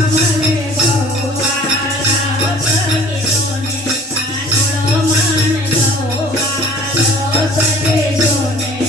सके जोने